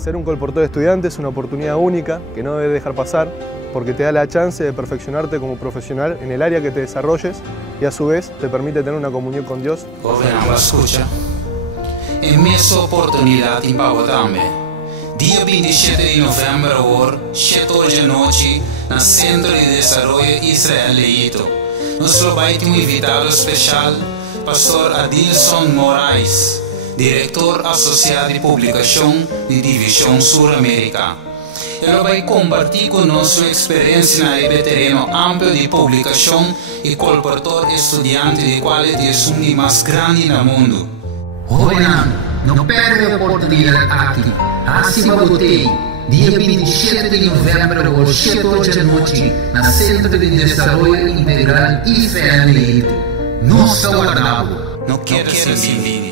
Ser un colportor de estudiante es una oportunidad única que no debes dejar pasar porque te da la chance de perfeccionarte como profesional en el área que te desarrolles y a su vez te permite tener una comunión con Dios. Gobernador, escucha. En esta oportunidad en Paguatambe, día 27 de noviembre, hora 7 de la noche, en el Centro de Desarrollo Israel Leito. Nuestro baile un invitado especial, Pastor Adilson Moraes, Director Asociado de Publicación de División Suramérica. Él va a compartir con nosotros su experiencia en el terreno amplio de publicación y colportor estudiante de cual es un de más grande en el mundo. Joven, no perde la oportunidad aquí. Acima botei, dia 27 de novembro, às 7 da noite, na Centro de Desarrollo Integral Israel Leito. Nos aguardamos. No quieres envidia.